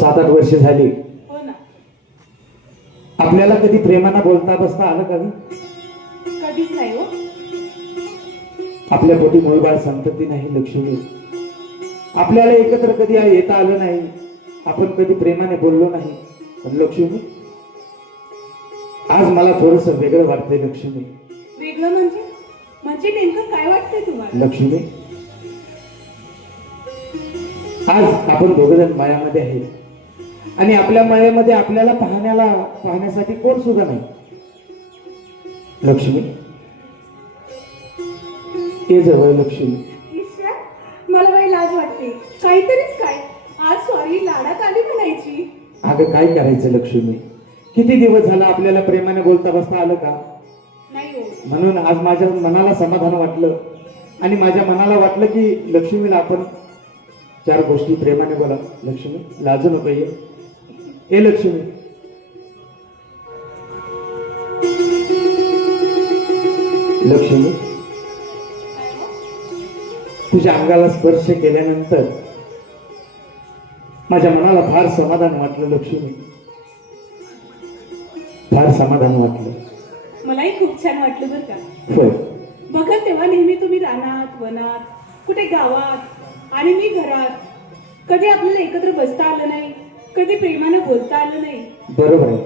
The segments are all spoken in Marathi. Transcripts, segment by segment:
7-8 वर्ष झाली. हो ना. आपल्याला कधी प्रेमानं बोलता बसता आलं का ग? कधीच नाही हो. आपल्या पोटी मूळबाळ संतती नाही लक्ष्मी. आपल्याला एकत्र कधी येता आलं नाही. आपण कधी प्रेमाने बोललो नाही. पण लक्ष्मी, आज मला थोडस वेगळं वाटतंय लक्ष्मी. वेगळं म्हणजे? म्हणजे नेमकं काय वाटतंय तुम्हाला? लक्ष्मी, आज आपण दोघंजण मायामध्ये आहे आणि आपल्या मायामध्ये आपल्याला पाहण्यासाठी कोण सुद्धा नाही. लक्ष्मी, ये जवळ लक्ष्मी. ईश्वर, मला बाई लाज वाटते. काहीतरीच काय. आज सॉरी लाडात आली म्हणायची. अगं काय करायचं लक्ष्मी, किती दिवस झाला आपल्याला प्रेमाने बोलता बसता आलं का? नाही हो. म्हणून आज माझ्या मनाला समाधान वाटलं आणि माझ्या मनाला वाटलं की लक्ष्मीला आपण 4 गोष्टी प्रेमाने बोला. लक्ष्मी, लाजू नको. ये लक्ष्मी. लक्ष्मी, तुझ्या अंगाला स्पर्श केल्यानंतर माझ्या मनाला फार समाधान वाटलं लक्ष्मी, फार समाधान वाटलं. मलाही खूप छान वाटलं बरं का. होय. बघा तेव्हा नेहमी तुम्ही रानात वनात कुठे गावात आणि मी घरात. कधी आपल्याला एकत्र बसता आलं नाही, कधी प्रेमानं बोलता आलं नाही. बरोबर आहे.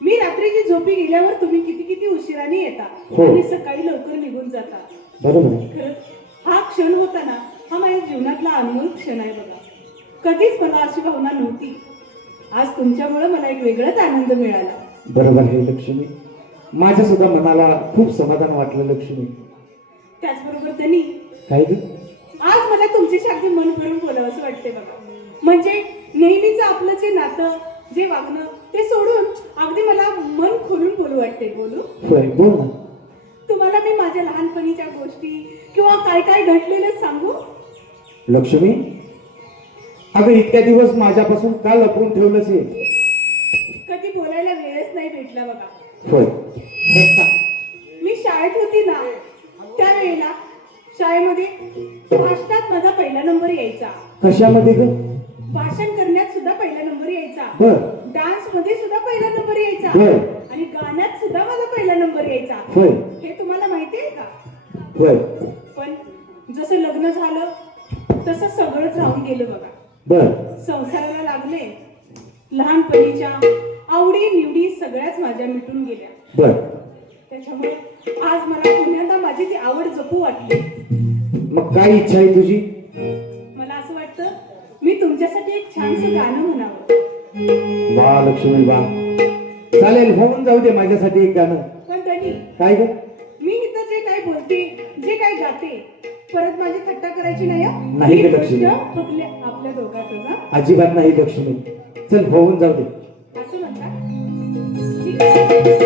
मी रात्रीची झोपी गेल्यावर तुम्ही किती किती उशिराने येता हो. आणि सकाळी लवकर निघून जाता. बरोबर आहे. खरंच हा क्षण होता ना, हा माझ्या जीवनातला अनमोल क्षण आहे बघा. कधीच मला अशी भावना नव्हती. आज तुमच्यामुळे मला एक वेगळाच आनंद मिळाला. बरोबर आहे लक्ष्मी, माझ्या सुद्धा मनाला खूप समाधान वाटलं लक्ष्मी. त्याचबरोबर त्यांनी काय ग? आज मला तुमच्याशी अगदी मन भरून बोलावं असं वाटतंय बघा. म्हणजे नेहमीच आपलं जे नातं, जे वागणं ते सोडून अगदी मला मन खोलून बोलू वाटते. बोलू? होय, बोल ना. तुम्हाला मी माझ्या लहानपणीच्या गोष्टी किंवा काय काय घडलेलं सांगू? लक्ष्मी, अगं इतक्या दिवस माझ्यापासून का लपवून ठेवलंस हे? कधी बोलायला वेळच नाही भेटला बघा. होय. मी शाळेत होती ना, त्यावेळेला शाळेमध्ये भाषणात माझा पहिला नंबर यायचा. कशामध्ये ग? भाषण करण्यात सुद्धा पहिला नंबर यायचा. बर. डान्स मध्ये सुद्धा पहिला नंबर यायचा. बर. आणि गाण्यात सुद्धा माझा पहिला नंबर यायचा. होय. हे तुम्हाला माहिती आहे का? होय. पण जसं लग्न झालं तसं सगळंच राहून गेलं बघा. बर. संसाराला लागले, लहानपणीच्या आवडी निवडी सगळ्याच माझ्या मिटून गेल्या. बर. त्याच्यामुळे आज मला पुन्हा माझी ती आवड जपू वाटली. मग काय इच्छा आहे तुझी? मला असं वाटतं मी तुमच्यासाठी एक छानसं गाणं म्हणावं. वा लक्ष्मी वा, चालेल, होऊन जाऊ दे माझ्यासाठी एक गाणं. पण त्यांनी काय ग? मी इथं जे काय बोलते, जे काय गाते, परत माझी थट्टा करायची नाही हं? नाही ही ग लक्ष्मी. गोष्ट आपल्या दोघातच हं? अजिबात नाही लक्ष्मी. चल, होऊन जाऊ दे. असं म्हणता? ठीक आहे.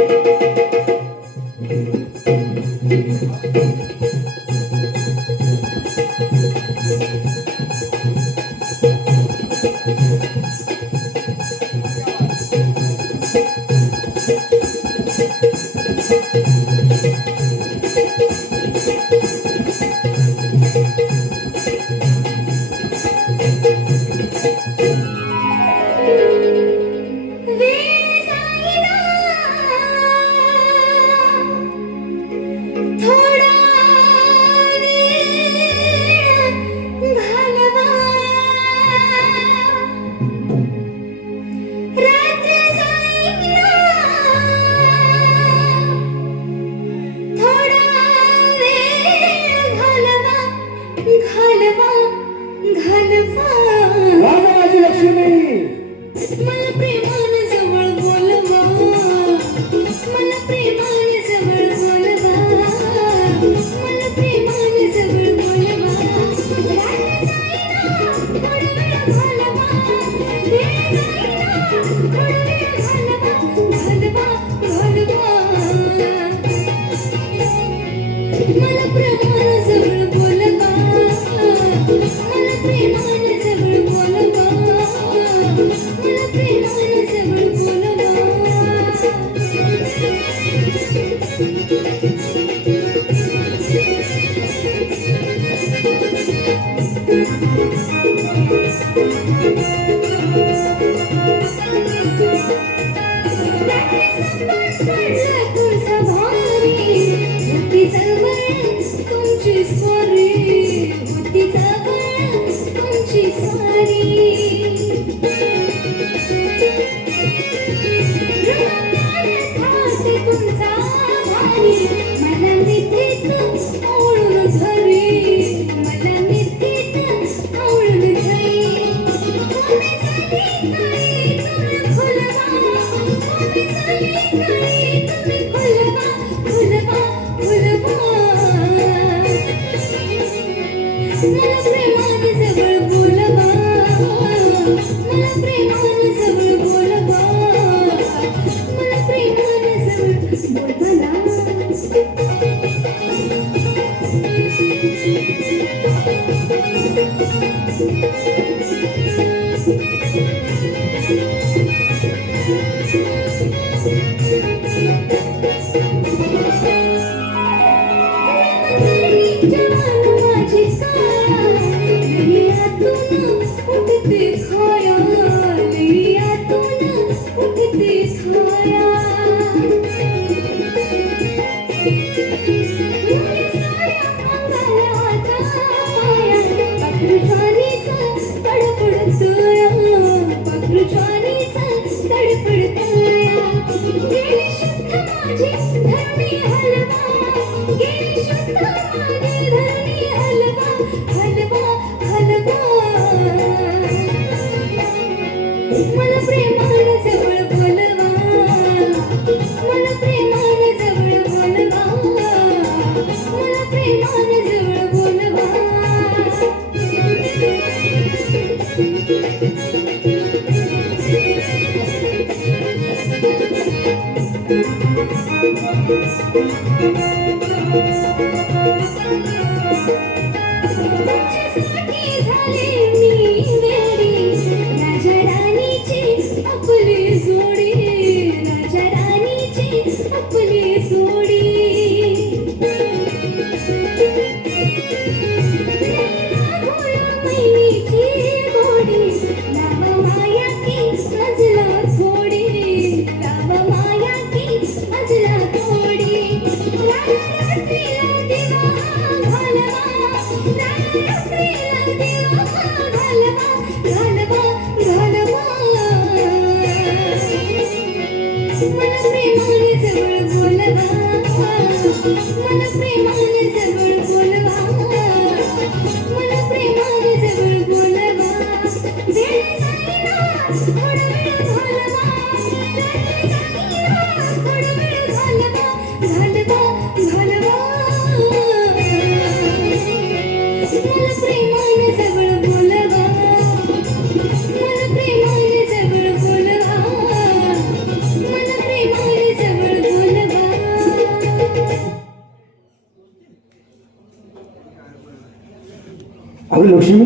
अगं लक्ष्मी,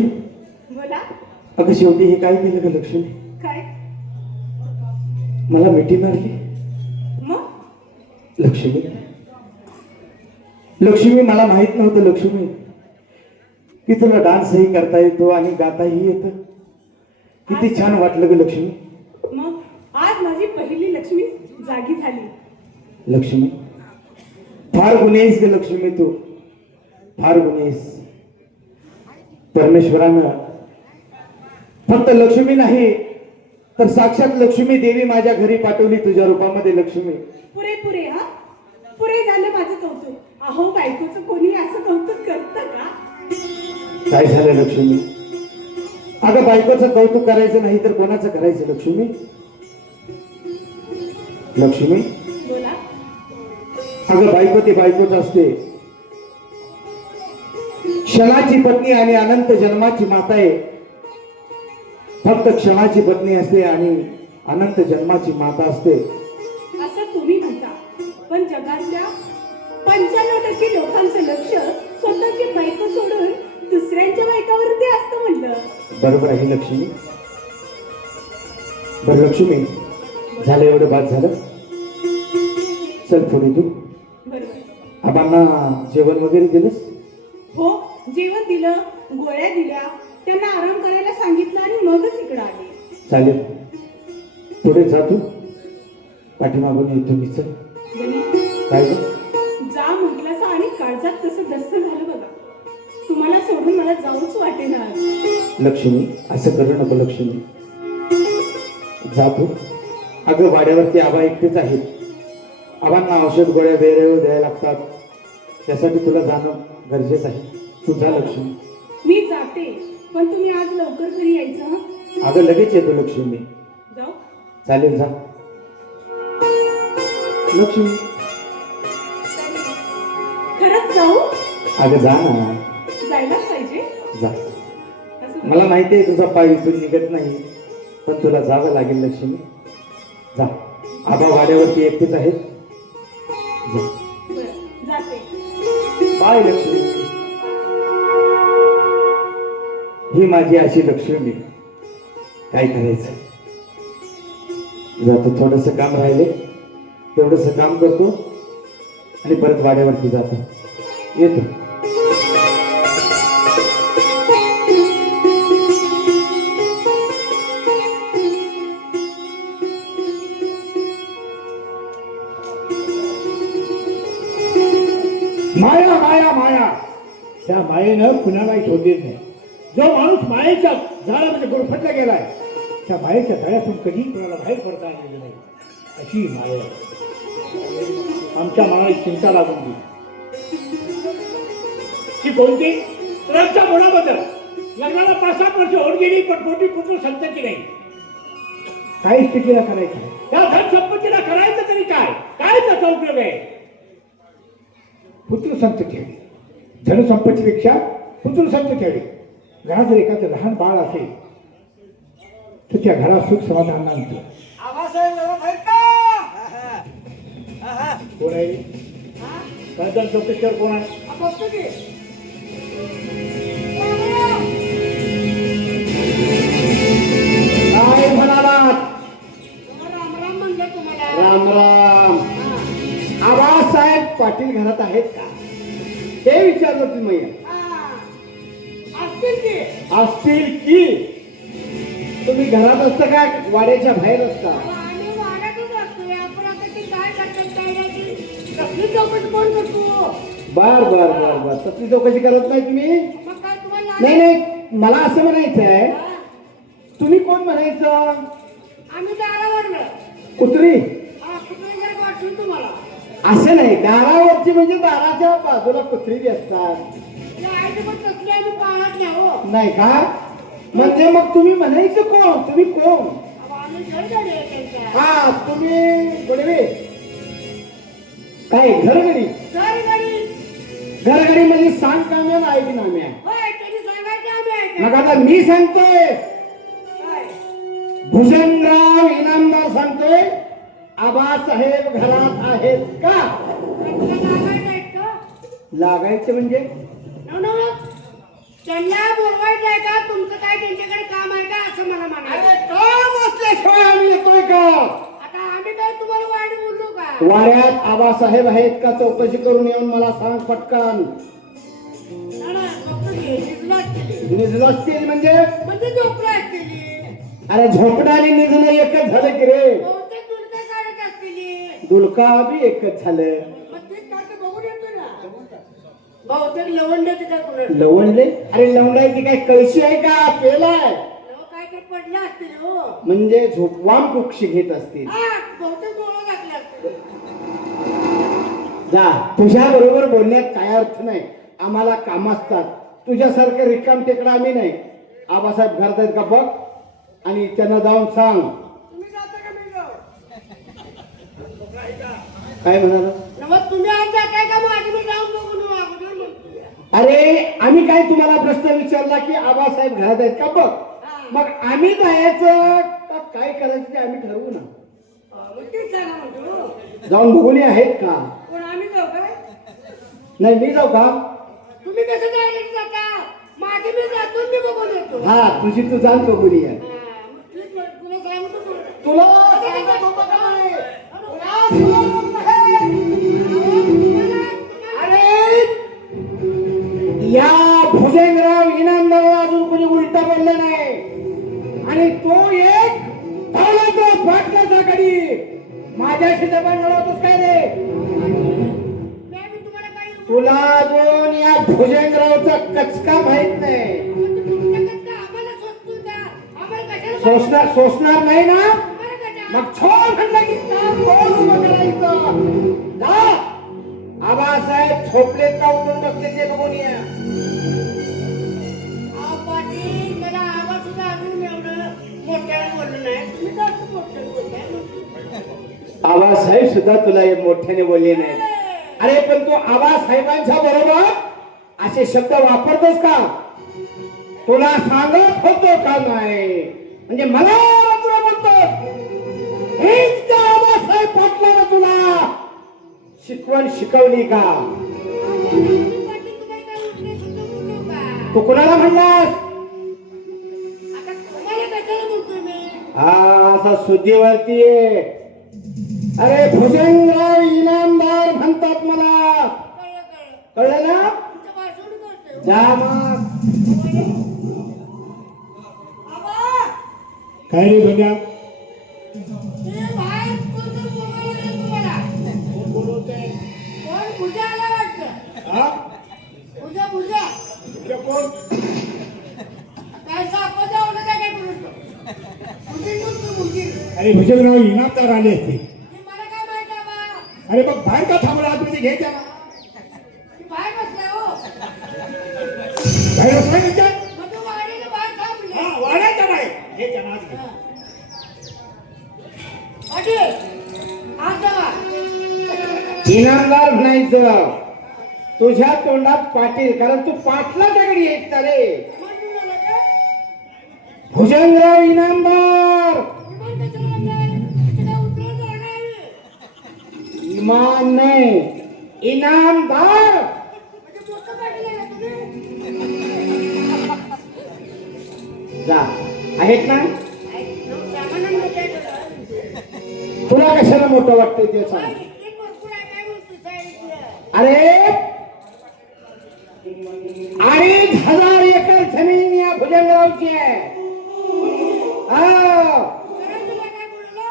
बोला. अगं शेवटी हे काय केलं ग लक्ष्मी? काय मला मिठी मारली. मग लक्ष्मी, लक्ष्मी मला माहित नव्हतं लक्ष्मी की तुला डान्सही करता येतो आणि गाताही येतं. किती छान वाटलं ग लक्ष्मी. मग आज माझी पहिली लक्ष्मी जागी झाली. लक्ष्मी, फार गुन्हेस ग लक्ष्मी, तू फार गुन्हेस. परमेश्वरानं फक्त लक्ष्मी नाही तर साक्षात लक्ष्मी देवी माझ्या घरी पाठवली तुझ्या रूपामध्ये. लक्ष्मी, पुरे पुरे हा पुरे झालं माझं कौतुक. अहो बायकोचं कोणी असं कौतुक करतं का? काय झालं लक्ष्मी? अगं बायकोचं कौतुक करायचं नाही तर कोणाचं करायचं लक्ष्मी? लक्ष्मी, बोला. अगं बायको ती बायकोच असते. क्षणाची पत्नी आणि अनंत जन्माची माता आहे. फक्त क्षणाची पत्नी असते आणि अनंत जन्माची माता असते. असं तुम्ही म्हणता, पण जगातल्या 95% लोकांचं लक्ष स्वतःची बायको सोडून दुसऱ्यांच्या बायकावरती असतं म्हणलं. बरोबर आहे लक्ष्मी. बरं लक्ष्मी, झालं एवढं बाद झालं. चल पुढे तू. बरोबर. आबांना जेवण वगैरे दिलंस? हो, जेवण दिलं, गोळ्या दिल्या, त्यांना आराम करायला सांगितलं आणि मगच इकडं आले. चालेल. पुढे जातो, पाठीमागून येतो मी. चल. गणेश, काय ग? जा म्हटलं आणि काळजात तसं दस्त झालं बघा. तुम्हाला सोडून मला जाऊच वाटेना. लक्ष्मी, असं करू नको लक्ष्मी. जातो. अगं वाड्यावरती आबा एकटेच आहेत. आबांना औषध गोळ्या वेळेवर द्यायला लागतात. त्यासाठी तुला जाणं गरजेचं आहे. तू जा लक्ष्मी. मी जाते, पण तुम्ही आज लवकर घरी यायचं हं? अगं लगेच येतो लक्ष्मी. जाऊ. चालेल, जा लक्ष्मी. खरंच जाऊ? अगं जा ना. जायलाच पाहिजे. जा. असं मला माहिती आहे तुझा पाय इथून निघत नाही, पण तुला जावं लागेल लक्ष्मी. जा. आबा वाड्यावरती एकटेच आहेत. जा. बरं, जाते. बाय लक्ष्मी. ही माझी अशी लक्ष्मी. काय करायचं. जातो, थोडस काम राहिले तेवढस काम करतो आणि परत वाड्यावरती जातो. येतो. माया माया माया, त्या मायेनं कुणालाही शोधलेत नाही. जो माणूस मायेच्या झाडामध्ये गुरफटला गेलाय, त्या मायेच्या तळ्यातून कधी कुणाला बाहेर पडता आलेलं नाही. अशी माया आमच्या मनाला चिंता लागून गेली. ती कोणती? रथच्या गुणाबद्दल. लग्नाला 5-7 वर्ष होऊन गेली, पण पोटी पुत्र संतती नाही. काही स्थितीला करायचं, त्या धन संपत्तीला करायचं तरी काय? काय त्याचा उपयोग आहे? पुत्र संत ठेवी, धनसंपत्तीपेक्षा पुत्र संत ठेवी. घरात जर एखादं लहान बाळ असेल तर त्या घरात सुख समाधान आणतं. कोण आहे? खासदार चौकशीवर कोण आहे? काय म्हणालात? राम राम. आबासाहेब पाटील घरात आहेत का ते विचारलं तुम्ही. असतील की. तुम्ही घरात असता का वाड्याच्या बाहेर असता? बर बर बर बर. तसली चौकशी करत नाही तुम्ही? नाही नाही, मला असं म्हणायचं आहे, तुम्ही कोण म्हणायचं? कुत्री? असं नाही, दारावरची म्हणजे दाराच्या बाजूला कुत्री बी असतात. नाही का? म्हणजे मग तुम्ही म्हणायचं कोण? तुम्ही कोण? हा, तुम्ही गुडवे काय घरगडी? घरगडी म्हणजे सांग काम्या ना ऐक नाम्या. मग आता मी सांगतोय, भुजंगराव इनामदार सांगतोय, आबासाहेब घरात आहेत का? लागायचं म्हणजे त्यांना बोलवायचं आहे का? तुमचं काय त्यांच्याकडे काम आहे का असं मला म्हणायचं. काम असल्याशिवाय आम्ही येतोय का? आता आम्ही काय तुम्हाला वाईट बोललो का? वाड्यात आबासाहेब आहेत का चौकशी करून येऊन मला सांग पटकन. फक्त निजला असतील. निजलं असतील म्हणजे झोपला असतील. अरे झोपणं आणि निजणं एकच झालं की रे. बहुतेक दुलका काढत असतील. दुलका बी एकच झालं. मग ते काय ते बघून येतो ना. बहुतेक लवंड तिथं कुठं लवणले? अरे लवंडायची काय कळशी आहे का? पेलाय काय काय पडलं असतील हो. म्हणजे झोपवाम कुक्षी घेत असतील. बहुतेक डोळं टाकलं असतील. जा, तुझ्या बरोबर बोलण्यात काय अर्थ नाही. आम्हाला काम असतात. तुझ्यासारखं रिकाम टेकडा आम्ही नाही. आबासाहेब घरात आहेत का बघ आणि त्यांना जाऊन सांग. तुम्ही जाता का मी जाऊ? काय म्हणाला? मग तुम्ही आज जाताय का? माझी मी जाऊन बघून येऊ अगोदर म्हणतोय. अरे आम्ही काय तुम्हाला प्रश्न विचारला की आबासाहेब घरात आहेत का बघ. मग आम्ही जायचं का काय करायचं ते आम्ही ठरवू ना. मग तेच सांगा म्हणतो. जाऊन बघून ये आहेत का? पण आम्ही जाऊ काय? नाही मी जाऊ का? तुम्ही कसं डायरेक्ट जाता? माझी मी जातो मी बघून येतो. हा, तुझी तू जाण बघून ये. मग ठीक आहे, तुला सांगतो तुला. तुला सांगत होतं का नाही? अरे या भुजंगराव इनामदाराला अजून कोणी उलटा बोललं नाही आणि तो एक पावलाचा फाटला कधी माझ्याशी जबान लढवतोस काय रे? मी तुम्हाला काही तुला अजून या भुजंगरावचा कचका माहित नाही. तुमच्याकडनं आम्हाला सोचतो का? आम्हाला कशाला सोसणार नाही ना? आम्हाला कशा- मग छोड म्हणलं की काम कोण उभं करायचं? जा आबासाहेब झोपलेत का उठून बसले ते बघून या. अहो, पाटील, मला आवाज सुद्धा अजून एवढं मोठ्याने बोललो नाही. तुम्ही तर असं मोठ्याने बोलताय. आबासाहेब सुद्धा तुला हे मोठ्याने बोलले नाही. अरे पण तू आबासाहेबांच्या बरोबर असे शब्द वापरतोस का? तुला सांगत होतो का नाही? म्हणजे मला रचना बोलतोस. हेच त्या आबासाहेब पाटलानं तुला शिकवण शिकवली का? पाटील, तुम्हाला काय उठले सुद्धा बोललो का? तू कुणाला म्हणलास? आता तुम्हाला कशाला बोलतोय मी? हा असा सुद्धीवरती आहे. अरे भुजंगराव इनामदार म्हणतात मला. कळलं. कळलं ना? तुमचं भाषण करतोय. जा मग. आबा, काय रे धन्या? ते बाहेर कोणतं बोलायला लागलं तुम्हाला? कोण बोलवतंय? कोण पूजा आला वाटतं? हा? पूजा पूजा तुझ्या कोण? काय सापं जावलं काय काय बोलतो? मुलगी नुसतं मुलगी. अरे भुजंगराव इनामदार आले असते. हे मला काय माहिती आबा? अरे मग बाहेर का थांबला? आतमध्ये घे त्याला. ती बाहेर बसलाय हो. बाहेर बसलाय का? मग तू वाडीला बाहेर थांबले. हा, वाड्याच्या बाहेर. घे त्याला आत घे. पाटील, आज जावा. इनामदार म्हणायचं. तुझ्या तोंडात पाटील, कारण तू पाटलाच्या घरी येत रे. म्हणजे झालं का? भुजंगराव इनामदार. विमान कशाला आणलंय? तिकडे उतरवून जाणार. इमान नाही, इनामदार. म्हणजे मोठं पाटील आहे ना तुम्ही? जा आहेत ना? सामान्य मोठं आहे का? तुला कशाला मोठं वाटतंय ते सांग. इतके भरपूर आहे काय बोलतो साहेब? अरे 2,500 एकर जमीन या भुजंगरावची आहे. हा. काय तुला काय बोललो?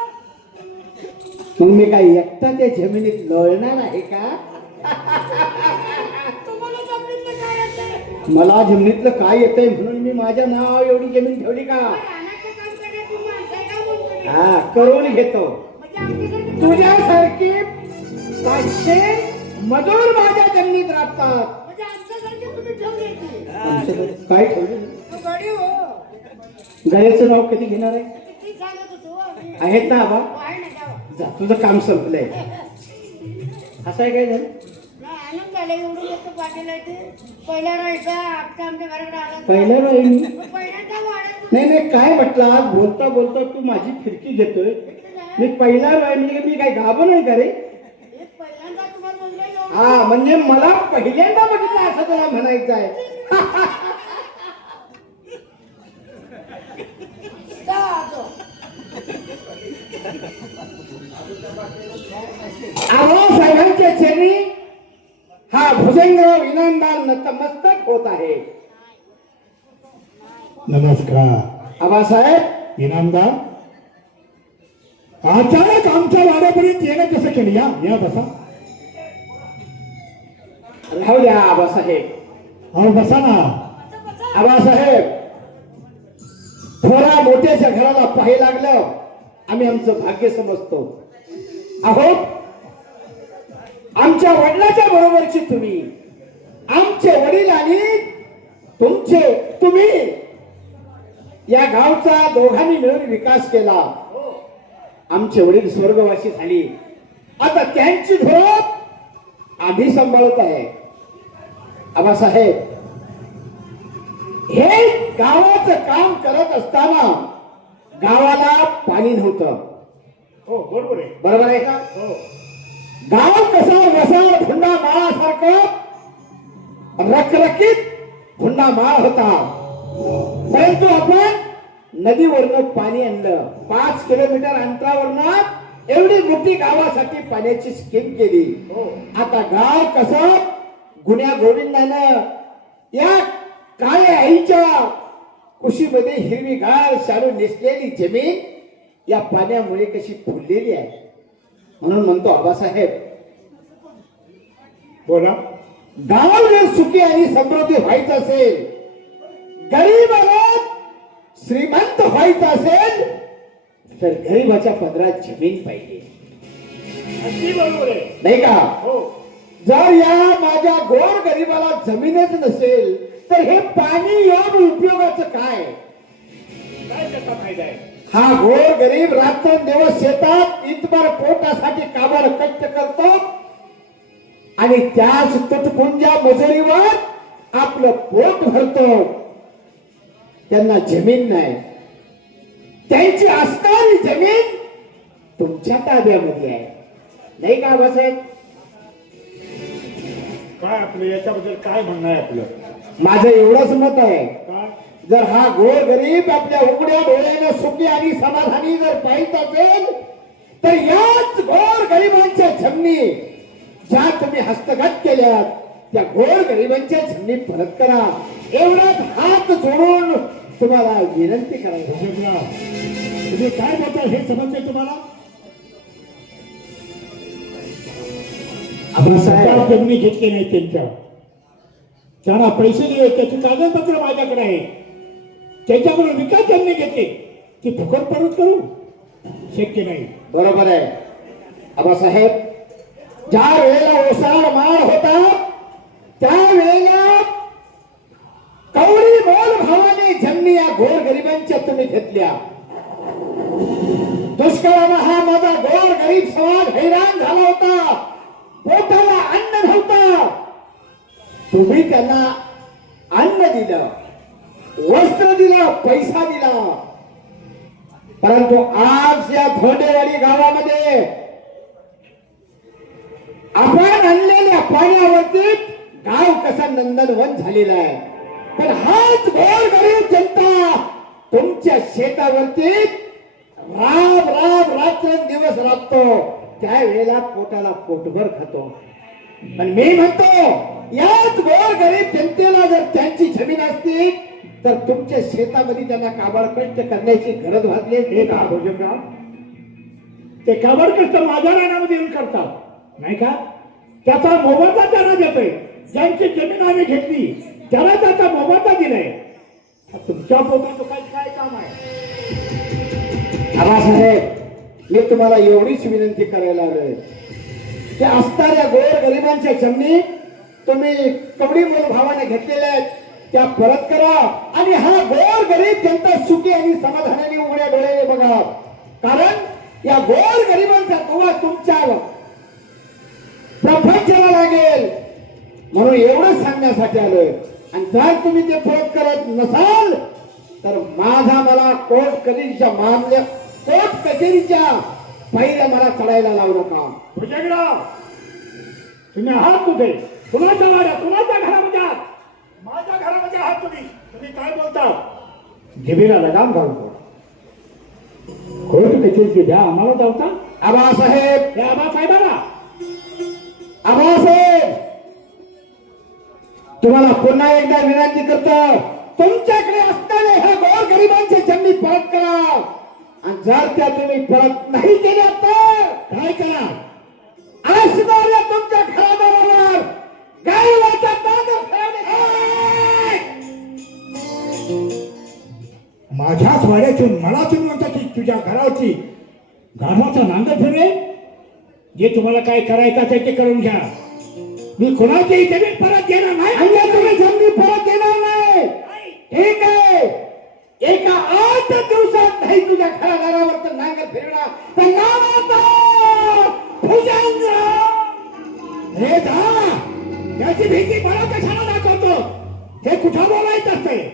मग मी काय एकटा त्या जमिनीत लोळणार आहे का? तुम्हाला जमिनीतलं काय येतंय? मला जमिनीतलं काय येतंय म्हणून मी माझ्या नाव एवढी जमीन ठेवली का? रानाचं काम करण्यात तुम्ही माणसं काय बोलतो? हा करून घेतो. म्हणजे आमच्यासारखं तुझ्यासारखी 500 मजूर माझ्या जमिनीत राबतात. म्हणजे आमच्यासारखे तुम्ही ठेवले की? आमच्याकडे काय ठेवलं? तो गडी हो. गळ्याचं नाव कधी घेणार आहे? किती सांगत होतो आम्ही. आहेत ना आबा? हो, आहे ना जावा. जा तुझं काम संपलंय. असं आहे काय झालं? नाही, आनंद झाला एवढं मोठं पाटील आहे ते. पहिला राहायचा आता आमच्या घराकडे आला. पहिल्या वेळी मी पहिल्यांदा वाढत नाही नाही काय म्हटलं आज बोलता बोलता तू माझी फिरकी घेतोय. मी पहिला वेळ म्हणजे मी काय गाभं नाही का रे? पहिल्यांदा तुम्हाला बोललो एवढं. हा म्हणजे मला पहिल्यांदा बघितलं असं तुला म्हणायचं आहे. जावा तो. आबासाहेबांच्या चरणी हा भुजंगराव इनामदार नतमस्तक होत आहे. नमस्कार. आबासाहेब इनामदार, अचानक आमच्या वाड्यापर्यंत येणं कसं केलं? या या बसा. राहू द्या आबासाहेब. अहो बसा ना. आबासाहेब थोडा मोठ्याच्या घराला पाही लागलं आम्ही आमचं भाग्य समजतो. अहो आमच्या वडिलाच्या बरोबरची तुम्ही, आमचे वडील आणि तुम्ही या गावचा दोघांनी मिळून विकास केला. आमचे वडील स्वर्गवासी झाली. आता त्यांची धोरण आम्ही सांभाळत आहे. आबासाहेब हे गावाचं काम करत असताना गावाला पाणी नव्हतं. हो बरोबर आहे. बरोबर आहे का? हो. गाव कसं वसाळ भुंडा माळासारखं रखरखीत भुंडा माळ होता. परंतु आपण नदीवरनं पाणी आणलं. 5 किलोमीटर अंतरावरनं एवढी मोठी गावासाठी पाण्याची स्कीम केली. हो. आता गाव कसं गुण्या गोविंदानं या काळ्या आईच्या कुशीमध्ये हिरवीगार शालू नेसलेली जमीन या पाण्यामुळे कशी फुललेली आहे. म्हणून म्हणतो आबासाहेब, बोला. गाव जर सुखी आणि समृद्धी व्हायचं असेल, गरीबाला श्रीमंत व्हायचं असेल, तर गरीबाच्या पदरात जमीन पाहिजे, अगदी बरोबर आहे. नाही का? हो. जर या माझ्या गोर गरीबाला जमीनच नसेल तर हे पाणी येऊन उपयोगाचं काय? काय त्याचा फायदा आहे? हा गोर गरीब रात्रंदिवस शेतात इतभर पोटासाठी काबाड कष्ट करतो आणि त्याच तुटपुंजा मजुरीवर आपलं पोट भरतो. त्यांना जमीन नाही. त्यांची असणारी जमीन तुमच्या ताब्यामध्ये आहे, नाही का आबासाहेब? काय आपलं याच्याबद्दल काय म्हणणं आहे आपलं? माझं एवढंच मत आहे, काय? जर हा गोर गरीब आपल्या उघड्या डोळ्याने सुखी आणि समाधानी जर पाहित असेल तर याच गोर गरिबांच्या जमिनी ज्या तुम्ही हस्तगत केल्यात त्या गोर गरिबांच्या जमिनी परत करा, एवढाच हात जोडून तुम्हाला विनंती करायची. भोजनराव, तुम्ही काय बोलता हे समजते तुम्हाला? आबासाहेब, जमिनी घेतली नाही त्यांच्या, त्यांना पैसे दिले, त्याची कागदपत्र माझ्याकडे आहे. त्याच्याकडून विकास जमिनी घेतली, ती फुकट परत करू शक्य नाही. बरोबर आहे आबासाहेब. ज्या वेळेला ओसाड मार होता त्या वेळेला कवडी मोल भावाने जमिनी या गोर गरिबांच्या तुम्ही घेतल्या. दुष्काळाला हा माझा गोर गरीब समाज हैराण झाला होता, पोटाला अन्न नव्हतं. तुम्ही त्यांना अन्न दिलं, वस्त्र दिलं, पैसा दिला. परंतु आज या धोंडेवाडी गावामध्ये आपण आणलेल्या पाण्यावरती गाव कसा नंदनवन झालेला आहे. पण हाच गोर गरीब जनता तुमच्या शेतावरती राब राब रात्रंदिवस राबतो, त्यावेळेला पोटाला पोटभर खातो. पण मी म्हणतो याच गोर गरीब जनतेला जर त्यांची जमीन असती तर तुमच्या शेतामध्ये त्यांना काबाड कष्ट करण्याची गरज भासली हे का भोजनराव, ते काबड कष्ट माझ्या रानामध्ये येऊन करतात नाही का? त्याचा मोबदला त्यांना देतोय. ज्यांची जमीन आम्ही घेतली त्याला त्याचा मोबदला दिलाय. तुमच्या पोटात काय काम आहे? आबासाहेब, मी तुम्हाला एवढीच विनंती करायला आलोय की असणाऱ्या गोर गरिबांच्या जमिनी तुम्ही कवडी मोल भावाने घेतलेल्या आहेत त्या परत करा आणि हा गोर गरीब जनता सुखी आणि समाधानाने उघड्या डोळ्याने बघा. कारण या गोर गरिबांचा दुवा तुमच्या प्रपंचाला लागेल, म्हणून एवढंच सांगण्यासाठी आलोय. आणि जर तुम्ही ते परत करत नसाल तर माझा मला कोर्ट कचेरीच्या पायऱ्या मला चढायला लावू नका. भुजंगराव, तुम्ही आहात कुठे? कुणाच्या वाड्या, कुणाच्या घरामध्ये आहात? माझ्या घरामध्ये आहात तुम्ही. तुम्ही काय बोलता? जिभेला लगाम घालतो. कोर्ट कचेरीची द्या आम्हाला जावता. आबासाहेब, या आबासाहेबाला आबासाहेब, तुम्हाला पुन्हा एकदा विनंती करतो, तुमच्याकडे असणारे ह्या गोर गरिबांच्या जमिनी परत करा. आणि जर त्या तुम्ही परत नाही केल्या तर काय करा? असणाऱ्या तुमच्या घराबरोबर गायवाच्या ताकद माझ्याच वाड्यातून मला तुम्ही म्हणता की तुझ्या घराची गाढवाचा नांगर फिरले. जे तुम्हाला काय करायचं असेल ते करून घ्या. मी कोणाचीही जमीन परत देणार नाही. आणि तुम्ही जमिनी परत देणार नाही. ठीक आहे, एका 8 दिवसात नाही तुझ्या घरादारावर तर नांगर फिरणार तर नावाचा भुजंगराव. हे जा, त्याची भीती मला कशाला दाखवतो? हे कुठं बोलायचं असतंय?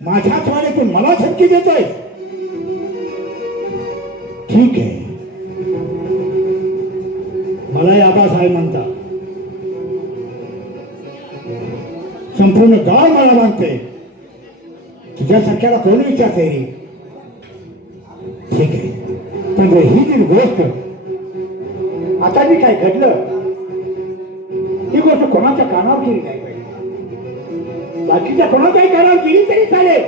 माझ्याच वाड्यातून मला धमकी देतोय. ठीक आहे, मला या आबासाहेब म्हणता. संपूर्ण गाव मला मानते. तुझ्यासारख्याला कोणी विचारते रे? ठीक आहे, पण जर ही जी गोष्ट आता मी काय घडलं ही गोष्ट कोणाच्या कानावर गेली नाही पाहिजे. बाकीच्या कोणाच्याही कानावर गेली तरी चालेल,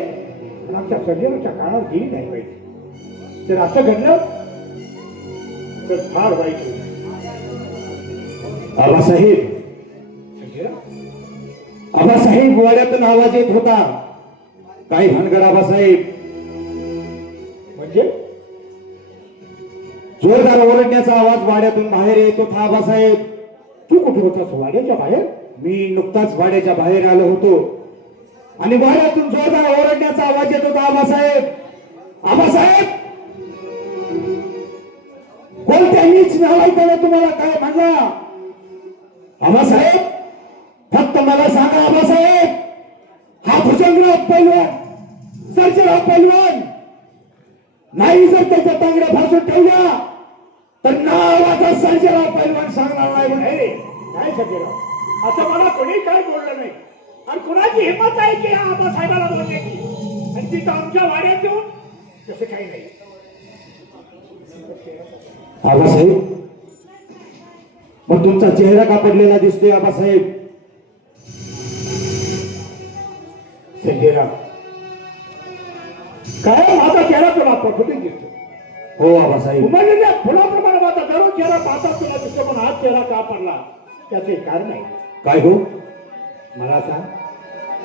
पण आमच्या सर्जेवरच्या कानावर गेली नाही पाहिजे. जर असं घडलं तर फार वाईट होईल. आबासाहेब आबासाहेब वाड्यातून आवाज येत होता. काय भानगड आबासाहेब? म्हणजे जोरदार ओरडण्याचा आवाज वाड्यातून बाहेर येत होता. आबासाहेब तू कुठे होतास? वाड्याच्या बाहेर? मी नुकताच वाड्याच्या बाहेर आलो होतो आणि वाड्यातून जोरदार ओरडण्याचा आवाज येत होता. आबासाहेब आबासाहेब कोणत्या नीच नालायकाने तुम्हाला काय म्हणला? आबासाहेब फक्त मला सांगा आबासाहेब, हा भुजंगराव पैलवान सर्जेराव पैलवान नाही जर त्याच्या तांगड्या फासून ठेवल्या तर नावाचा सर्जेराव पैलवान सांगणार नाही म्हणे. नाही सगळं असं मला कोणी काय बोललं नाही. आणि कुणाची हिंमत आहे की या आबासाहेबाला बोलण्याची? आणि तिथं आमच्या वाड्यात येऊन तसं काही नाही. आबासाहेब मग तुमचा चेहरा का पडलेला दिसतोय? आबासाहेब संजयराव काय माझा चेहरा तुला पटकन दिसतो. हो आबासाहेब. उमरलेल्या फुलाप्रमाणे माझा दररोज चेहरा पाहता तुला दिसतो, पण हा चेहरा का पडला त्याचे कारण आहे. काय हो? मला सांग.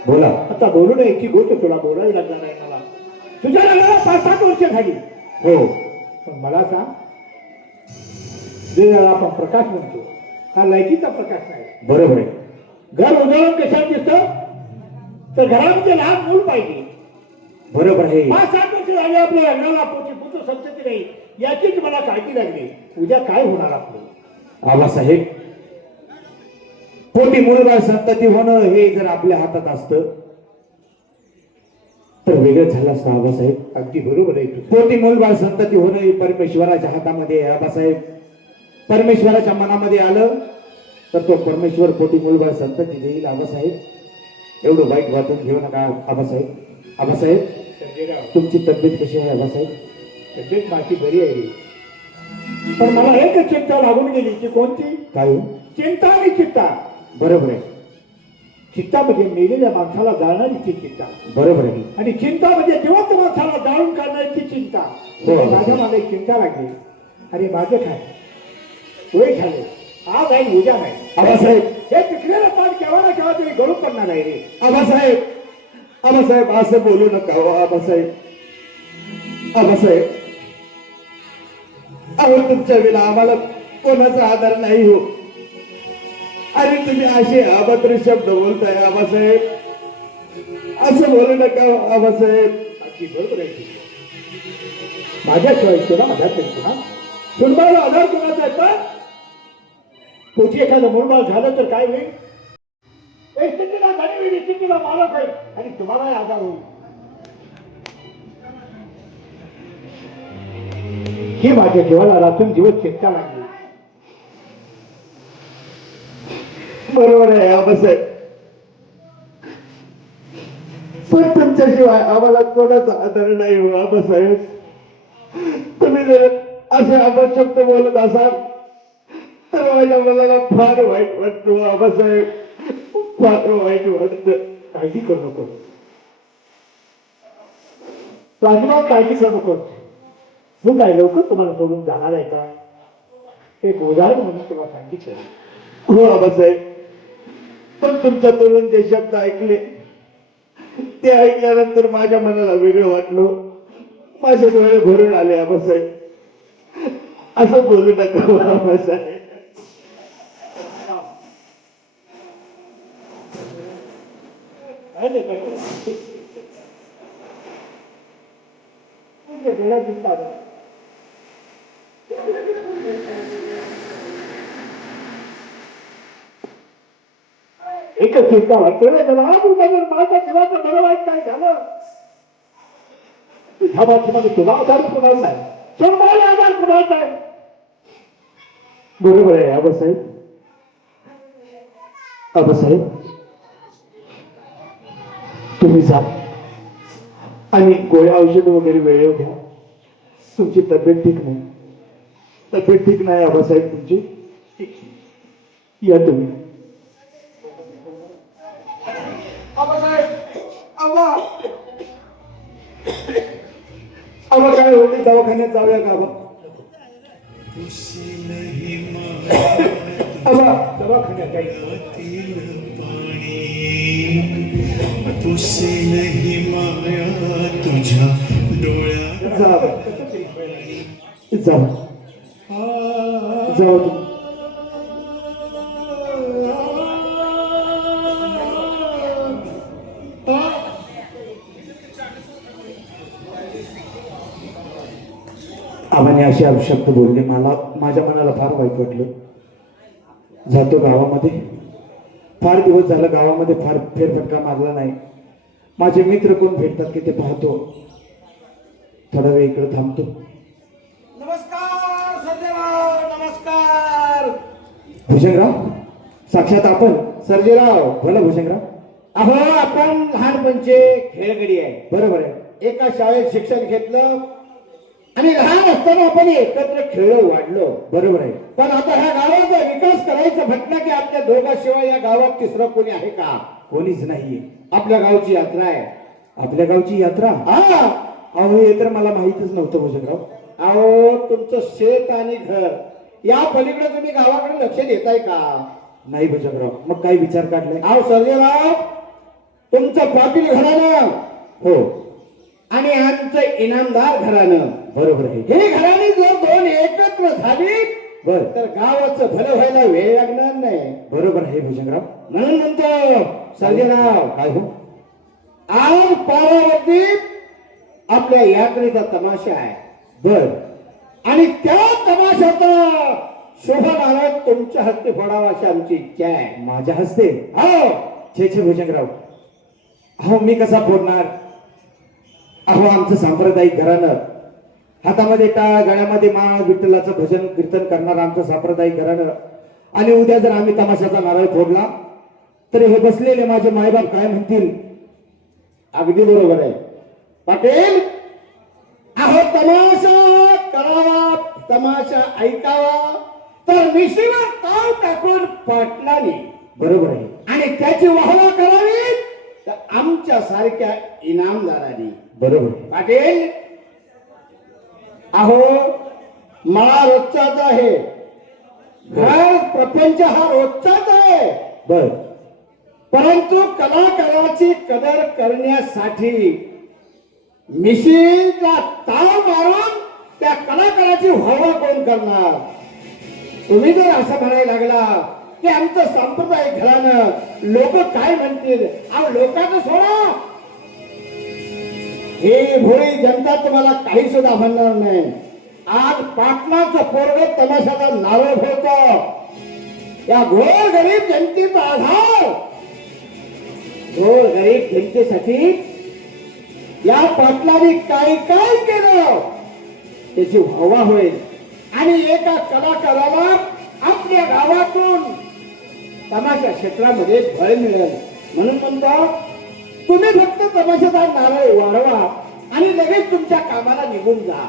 बोला. आता बोलू नये की गोष्ट तुला बोलावी लागणार नाही. मला तुझ्या लग्नाला 5-7 वर्ष झाली. हो पण मला सांग, जे आपण प्रकाश म्हणतो हा लायकीचा प्रकाश नाही. बरोबर आहे. घर उजळून कशात दिसतं तर घरामध्ये लहान मूल पाहिजे. बरोबर आहे. 5-7 वर्ष झाली आपल्या लग्नाला, पोटी पुत्र संतती नाही, याचीच मला काळजी लागली. उद्या काय होणार आपलं? आबासाहेब पोटी मुलबाळ संतती होणं हे जर आपल्या हातात असतं तर वेगळं झालं असतं. आबासाहेब अगदी बरोबर आहे तुझं. पोटी मुलबाळ संतती होणं हे परमेश्वराच्या हातामध्ये आहे. आबासाहेब परमेश्वराच्या मनामध्ये आलं तर तो परमेश्वर पोटी मुलबाळ संतती देईल. आबासाहेब एवढं वाईट वाटून घेऊ नका. आबासाहेब आबासाहेब संजयराव तुमची तब्येत कशी आहे? आबासाहेब तब्येत माझी बरी आहे रे. पण मला एकच चिंता लागून गेली. की कोणती? काय हो? चिंता आणि चिंता. बरोबर आहे. चिंता म्हणजे मेलेल्या माणसाला जाळणारी ती चिंता, बरोबर आहे. आणि चिंता म्हणजे जिवंत माणसाला जाळून काढणारी ती चिंता. हो. माझ्या मागे चिंता लागली. आणि माझं काय वय झाले, आज आहे उद्या नाही. आबासाहेब हे पिकलेलं पान केव्हा ना केव्हा तरी गळून पडणार आहे रे. आबासाहेब आबासाहेब असं बोलू नका हो. आबासाहेब आबासाहेब अहो तुमच्या विना आम्हाला कोणाचा आधार नाही हो. अरे तुम्ही असे अभद्र शब्द बोलताय आबासाहेब. असं बोलू नका हो आबासाहेब. अगदी बरोबर आहे तुझं. माझ्याशिवाय तुला आधार तरी पुन्हा सुनबाईला आधार कोणाचा आहे? पण पोटी एखादं मुलबाळ झालं तर काय होईल? एक स्थितीला गाडी होईल, स्थितीला मालक होईल, आणि तुम्हालाही आधार होईल. ही माझ्या जीवाला रातून दिवस चिंता लागली. बरोबर आहे आबासाहेब. पण तुमच्याशिवाय आम्हाला कोणाचा आधार नाही हो आबासाहेब. तुम्ही जर असे अबशब्द बोलत असाल तर माझ्या मनाला फार वाईट वाटतो आबासाहेब. फार वाईट वाटत. काळजी करू नको. तू अजिबात काळजी करू नको. मी काय लवकर तुम्हाला सोडून जाणार आहे का? एक उदाहरण म्हणून तुला सांगितलं. हो आबासाहेब. पण तुमच्या तोंडून जे शब्द ऐकले ते ऐकल्यानंतर माझ्या मनाला वेगळं वाटलं. माझे डोळे भरून आले आबासाहेब. असं बोलू नका हो आबासाहेब. काय नाही काय डोळ्यात दिसतात. एकच चिंता वाटतो रे त्याला. माझ्या जीवाचं बरं वाईट काय झालं? तुझ्या बाजूमध्ये तुला आधार कुणाला नाही, सोनबाईला आधार कुणाला नाही. बरोबर आहे आबासाहेब. आबासाहेब तुम्ही जा आणि गोळ्या औषध वगैरे वेळेवर घ्या. तुमची तब्येत ठीक नाही. तब्येत ठीक नाही आबासाहेब तुमची. या तुम्ही. आबा काय होते दवाखान्यात जाऊया का आबा? आबा दवाखान्यात जायचं. तुझे नाही माया तुझ्या डोळ्यात जा आबा. जाऊ जाऊ तुम्ही. आबाने असे शब्द बोलले, मला माझ्या मनाला फार वाईट वाटलं. जातो गावामध्ये, फार दिवस झालं गावामध्ये फार फेरफटका मारला नाही. माझे मित्र कोण भेटतात की ते पाहतो, थोडा वेळ इकडे थांबतो. नमस्कार सर्जेराव, नमस्कार. भूषणराव, साक्षात आपण? सर्जेराव बोला भूषणराव. अहो आपण लहानपणचे खेळगडी आहे. बरोबर आहे. एका शाळेत शिक्षण घेतलं आणि लहान असताना आपण एकत्र खेळलो वाढलो. बरोबर आहे. पण आता ह्या गावाचा विकास करायचं म्हटलं की आपल्या दोघांशिवाय या गावात तिसरं कोणी आहे का? कोणीच नाहीये. आपल्या गावची यात्रा आहे. आपल्या गावची यात्रा? हा. अहो हे तर मला माहितच नव्हतं भूषणराव. अहो तुमचं शेत आणि घर या पलीकडे तुम्ही गावाकडे लक्ष देताय का? नाही भूषणराव. मग काय विचार काढलाय? अहो सर्जेराव, तुमचं पाटील घराणं हो आणि आमचं इनामदार घराणं, बरोबर आहे. हे घराणी जर दोन एकत्र झाली बर तर गावाचं भलं व्हायला वेळ लागणार नाही. बरोबर आहे भूषणराव. म्हणून म्हणतो सर्जेराव, काय हो? आज पारावरती आपल्या यात्रेचा तमाशा आहे. बर आणि त्या तमाशाचा शुभ नारळ तुमच्या हस्ते फोडावा अशी आमची इच्छा आहे. माझ्या हस्ते? हो. छे भूषणराव, अहो मी कसा फोडणार? अहो आमचं सांप्रदायिक घराणं, हातामध्ये टाळ, गळ्यामध्ये माळ, विठ्ठलाचं भजन कीर्तन करणार आमचं सांप्रदायिक घराणं, आणि उद्या जर आम्ही तमाशाचा नारळ फोडला तर हे बसलेले माझे मायबाप काय म्हणतील? अगदी बरोबर आहे पाटील. अहो तमाशा करावा, तमाशा ऐकावा तर मिशीवर ताव टाकून पाटलाने, बरोबर आहे. आणि त्याची वाहवा करावी तर आमच्या सारख्या इनामदारांनी. बरोबर आहे. पाटील, अहो मला रोजचाच आहे, घर प्रपंच हा रोजचाच आहे. बर परंतु कलाकाराची कदर करण्यासाठी मिशीला ताव मारून त्या कलाकाराची व्हावा कोण करणार? तुम्ही जर असं म्हणायला लागला की आमचं सांप्रदायिक घराणं, लोक काय म्हणतील? अहो लोकांचं सोडा, हे भोळी जनता तुम्हाला काही सुद्धा म्हणणार नाही. आज पाटणाचं पोरग तमाशाचा नारळ फोडतो. या गोर गरीब जनतेचा आधार, गोर गरीब जनतेसाठी या पाटलाने काय काय केलं त्याची व्हावा होईल. आणि एका कलाकाराला आपल्या गावातून तमाशा क्षेत्रामध्ये भय मिळेल. म्हणून म्हणतो तुम्ही फक्त तमाशाचा नारळ वाढवा आणि लगेच तुमच्या कामाला निघून जा.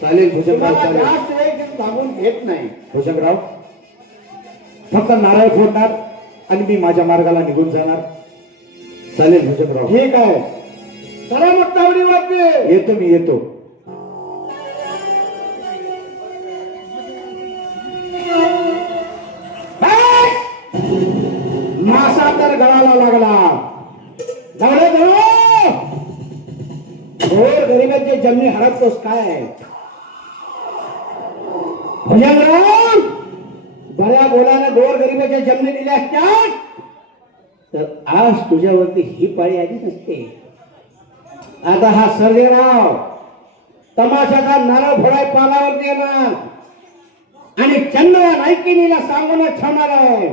चालेल भूषणराव, तुम्हाला चालेल. जास्त वेळ तिथे थांबून घेत नाही. भूषणराव, फक्त नारळ फोडणार आणि मी माझ्या मार्गाला निघून जाणार. चालेल भूषणराव. ठीक आहे, चला मग तावडी वाजते. येतो मी, येतो. मासा तर गळाला लागला. गोर गरिबांचे जमिनी हडपतोस काय? भजनराव, बऱ्या बोलानं गोर गरिबाच्या जमिनी दिल्या असत्या तर आज तुझ्यावरती ही पाळी आली नसते. आता हा सर्जेराव तमाशाचा नारळ फोडाय पालावरती येणार आणि चंद्र नायकिनीला सांगून ठेवणार आहे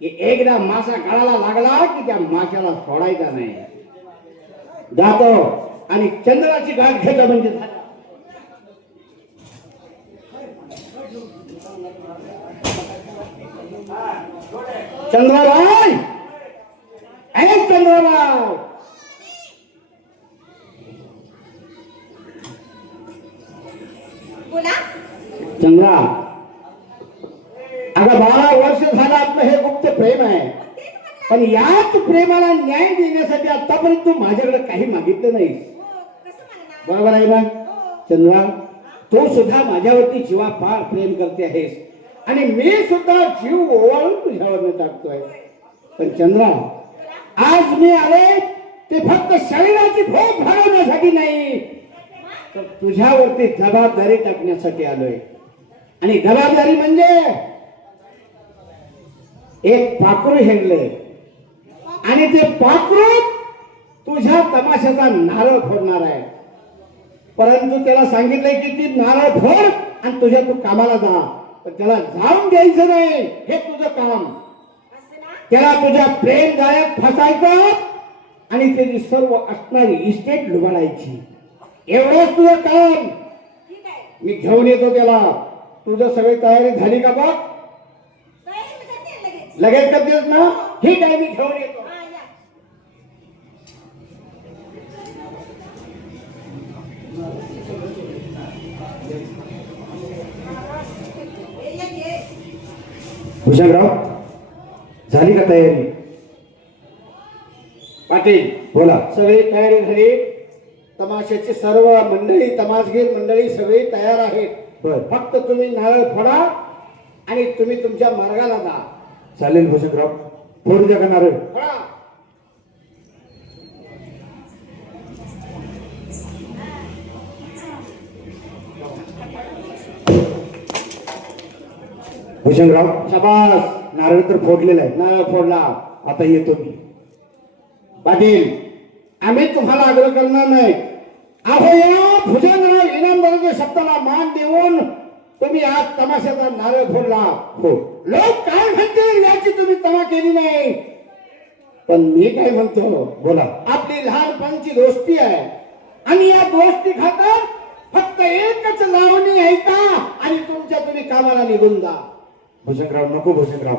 की एकदा मासा गळाला लागला की त्या माशाला सोडायचा नाही. जातो आणि चंद्राची गाठ घेतो म्हणजे झालं. चंद्राबाई, ऐक चंद्राबाई, बोला. चंद्रा, अगं 12 वर्ष झालं आपलं हे गुप्त प्रेम आहे. पण याच प्रेमाला न्याय देण्यासाठी आतापर्यंत तू माझ्याकडे काही मागितलं नाही. हो, कसं म्हणणार? बरोबर आहे ना? हो. चंद्रा, तू सुद्धा माझ्यावरती जीवापाड प्रेम करते आहेस आणि मी सुद्धा जीव ओवाळून तुझ्यावर टाकतोय. पण चंद्रा, आज मी आले ते फक्त शरीराची भूक भागवण्यासाठी नाही, तर तुझ्यावरती जबाबदारी टाकण्यासाठी आलोय. आणि जबाबदारी म्हणजे एक पाखरू हेरलंय आणि ते पाखरू तुझ्या तमाशाचा नारळ फोडणार आहे. परंतु त्याला सांगितलंय की ती नारळ फोड आणि तुझ्या तू कामाला जा. पण त्याला जाऊन द्यायचं नाही, हे तुझं काम. त्याला तुझ्या प्रेम जाळ्यात फसायचं आणि त्याची सर्व असणारी इस्टेट लुबाडायची. एवढंच तुझं काम. मी घेऊन येतो त्याला. तुझं सगळी तयारी झाली का बघ? लगेच करतेस ना? ठीक आहे, मी घेऊन येतो. भुजंगराव, झाली का तयारी? पाटील, बोला. सगळी तयारी झाली. तमाशाची सर्व मंडळी, तमाशगीर मंडळी सगळी तयार आहेत. बर, फक्त तुम्ही नारळ फोडा आणि तुम्ही तुमच्या मार्गाला जा. चालेल भुजंगराव, फोडू द्या का नारळ? फोडा. भुजंगराव, शाबास, नारळ तर फोडलेला आहे. नारळ फोडला. आता येतो मी. पाटील, आम्ही तुम्हाला आग्रह करणार नाही. अहो, या भुजंगराव इनामदाराच्या शब्दाला मान देऊन तुम्ही आज तमाशाचा नारळ फोडला. हो, लोक काय म्हणतील याची तुम्ही तमा केली नाही. पण मी काय म्हणतो, बोला. आपली लहानपणची दोस्ती आहे आणि या दोस्ती खातर फक्त एकच लावणी ऐका आणि तुमच्या तुम्ही कामाला निघून जा. भुजंगराव, नको भुजंगराव,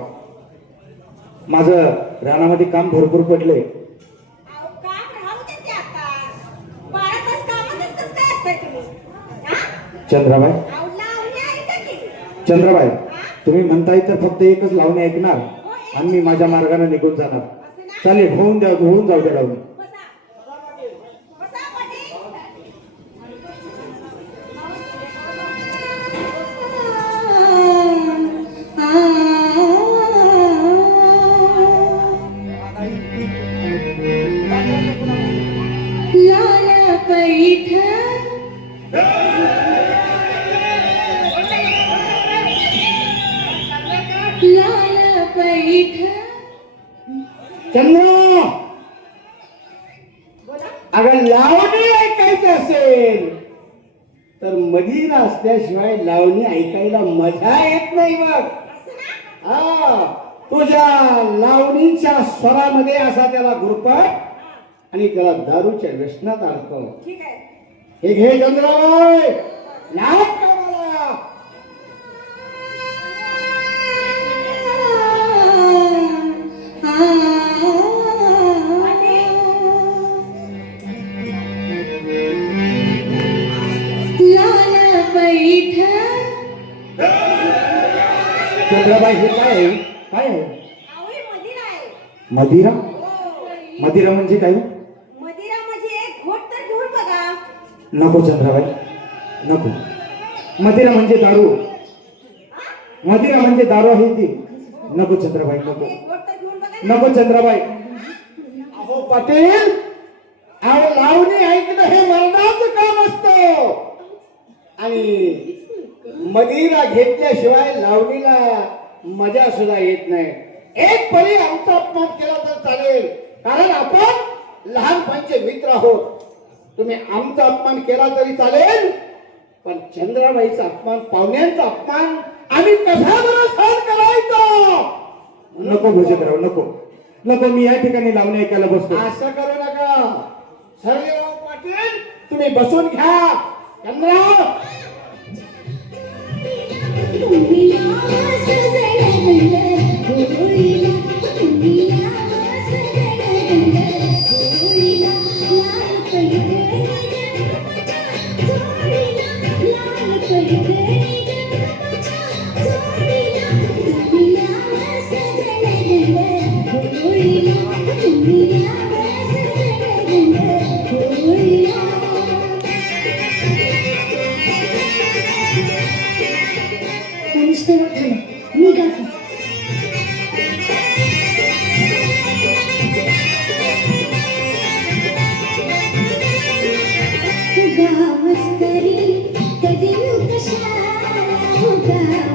माझं रानामध्ये काम भरपूर पडले. अहो, काम राहू दे ते आता. 12 तास कामातच कसं काय असताय तुम्ही? हा? चंद्राबाई, अहो, लावणी ऐका की. चंद्राबाई, तुम्ही म्हणताय तर फक्त एकच लावणी ऐकणार आणि मी माझ्या मार्गाने निघून जाणार. चालेल, होऊन जाऊ द्या लावणी. बसा. बसा, पाटील. लाल पैठ लाल पैठ चंद्र, अगर लावणी ऐकायचं असेल तर मदिरा असल्याशिवाय लावणी ऐकायला मजा येत नाही. बघ, हा, तुझ्या लावणीच्या स्वरामध्ये असा त्याला गुरपट आणि त्याला दारूच्या व्यसनात आणतो. ठीक आहे. हे घे चंद्राबाई, लाव कामाला. लाल पैठ चंद्राबाई, हे काय आहे? काय आहे? अहो, हे मदिरा आहे. मदिरा? हो. मदिरा म्हणजे काय? मदिरा म्हणजे एक घोट तर घेऊन बघा. नको चंद्राबाई, नको. मदिरा म्हणजे दारू. मदिरा म्हणजे दारू आहे ती. नको चंद्राबाई, नको. एक घोट तर घेऊन बघा ना. नको चंद्राबाई. अहो पाटील, अहो लावणी ऐकणं हे मरणाचं काम असतं आणि मदिरा घेतल्याशिवाय लावणीला मजा सुद्धा येत नाही. एक परी आमचा अपमान केला तर चालेल, कारण आपण लहानपणचे मित्र आहोत. तुम्ही आमचा अपमान केला तरी चालेल, पण चंद्राबाईचा अपमान, पाहुण्यांचा अपमान आम्ही कसा बरं सहन करायचा? नको भुजंगराव, नको. नको, मी या ठिकाणी लावणी ऐकायला बसतो. असं करू नका. सर्वेराव पाटील, तुम्ही बसून घ्या. चंद्रा,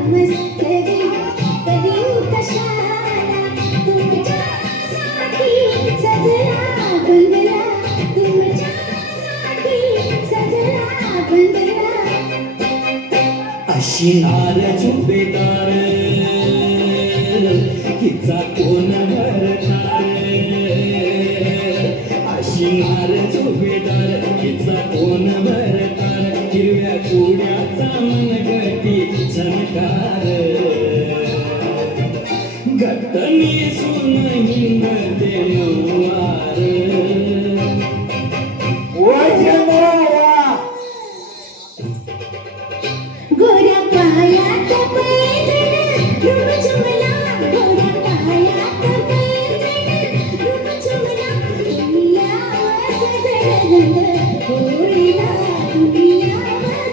मस्त दिला कधी कशाला तुमच्यासाठी सजला बंगला तुमच्यासाठी सजला बंगला अशी नार झुंबेदार हिचा कोण भरणार अशी नार झुंबेदार हिचा कोण भरणार हिरव्या कुड्याचा मनगटी झणकार गटनी सुन हिंडते नऊवार वा चंद्रा वा. गोऱ्या पायात पैठण रुमझुमला गोऱ्या पायात पैठण रुमझुमला दुनिया सजल रंग होळीला दुनिया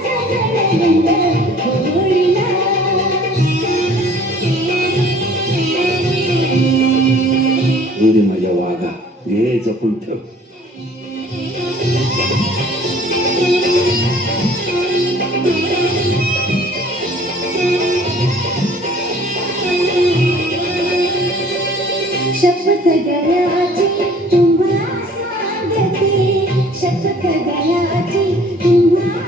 सजल रंग होळीला रे माझ्या वाघा हे जपून ठेव शपथ गळ्याची तुम्हा सांगते शपथ गळ्याची तुम्हा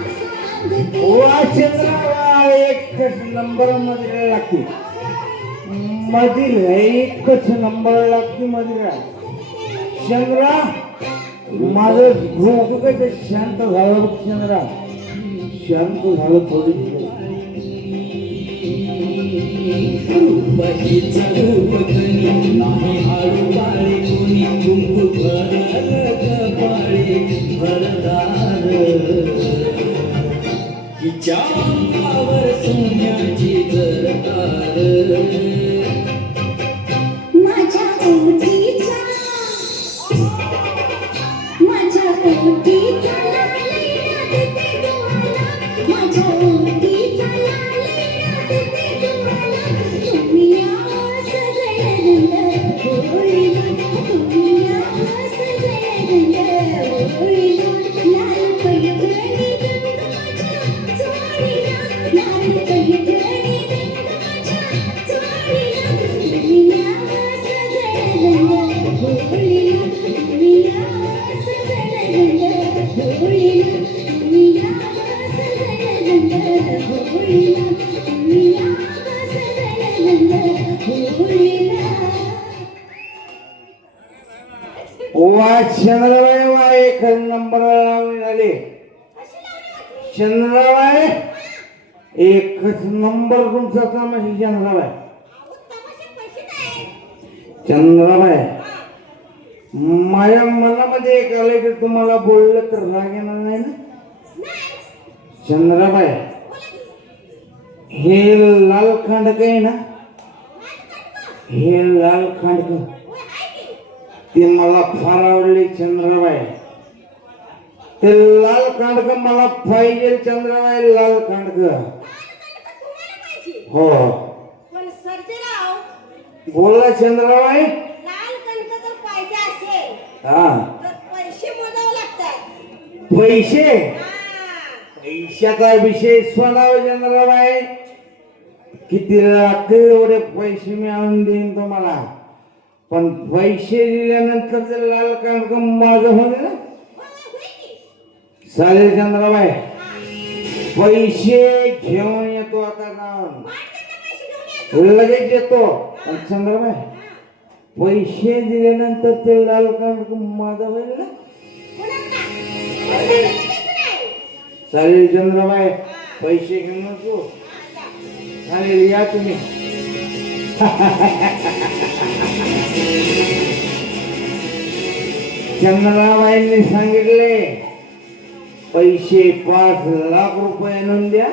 सांगते वा चंद्रा वा. एकच नंबर मध्ये लागते मधील एकच नंबर लागते मधील चंद्रा माझं डोकं कसं शांत झालं बघ चंद्रा शांत झालं थोडी रूपाहीचा रूपकणी नाही हाडू बाळे कोणी कुंकू भरल कपाळे भरदार हिच्या अंगावर सोन्याची जरदार माझ्या ओठीचा लालीला देते तुम्हाला माझ्या ओठीचा लालीला देते तुम्हाला तुम्ही या सजल रंग होळीला तुम्ही या सजल रंग होळीला लाल पैठणी रंग माझ्या जोडीला लाल पैठणी रंग माझ्या जोडीला तुम्ही या सजल रंग होळीला तुम्ही या सजल रंग होळीला तुम्ही या सजल रंग होळीला तुम्ही या सजल रंग होळीला वा चंद्राबाई वा एक नंबर लावून आले चंद्राबाई एकच नंबर तुमचा तमाशा चंद्राबाई चंद्राबाई माझ्या मनामध्ये एक आलंय की तुम्हाला बोललं तर राग येणार नाही ना चंद्राबाई हे लाल खांडक आहे ना हे लाल खांडक ते मला फार आवडले चंद्राबाई ते लाल कांडक मला पाहिजे चंद्राबाई लाल कांडक हो पण सर्जेराव बोला चंद्राबाई लाल कणक जर पाहिजे असेल हा तर पैसे मोजावे लागतात पैसे हा. पैशाचा विषय सोडावा चंद्राबाई किती लागते एवढे पैसे मी आणून देईन तुम्हाला पण पैसे दिल्यानंतर ते लाल कांडक माझं होईल ना चालेल चंद्राबाई पैसे घेऊन येतो आता जाऊन लगेच येतो आणि चंद्राबाई पैसे दिल्यानंतर ते लाल कांडक माझं होईल ना चालेल चंद्राबाई पैसे घेऊन येतो चालेल या तुम्ही चंद्राबाईंनी सांगितले पैसे 5 लाख रुपये आणून द्या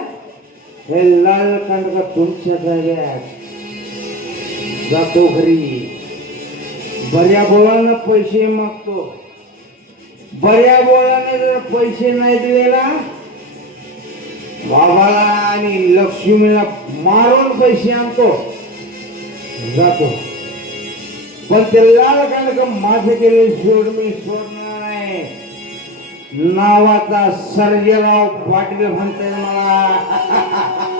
हे लाल कांडका तुमच्या जाग्यात जातो घरी बऱ्या बोळानं पैसे मागतो बऱ्या बोळानं जर पैसे नाही दिले ना बाबाला आणि लक्ष्मीला मारून पैसे आणतो जातो पण ते लाल कांडक माझे केले सोड मी सोडणार नाही नावाचा सर्जेराव पाटील म्हणते मला